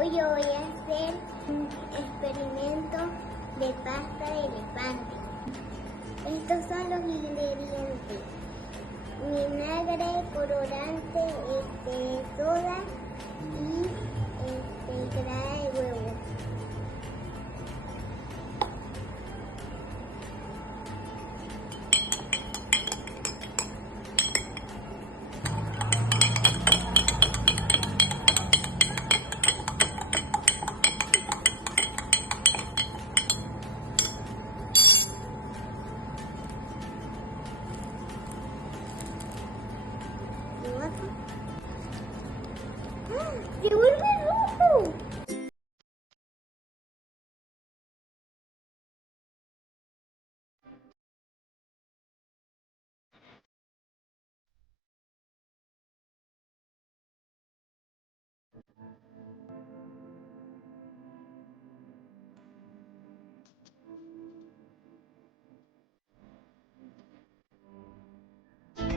Hoy yo voy a hacer un experimento de pasta de elefante. Estos son los ingredientes: vinagre, colorante, soda y clara de huevo. ¡Se vuelve rojo!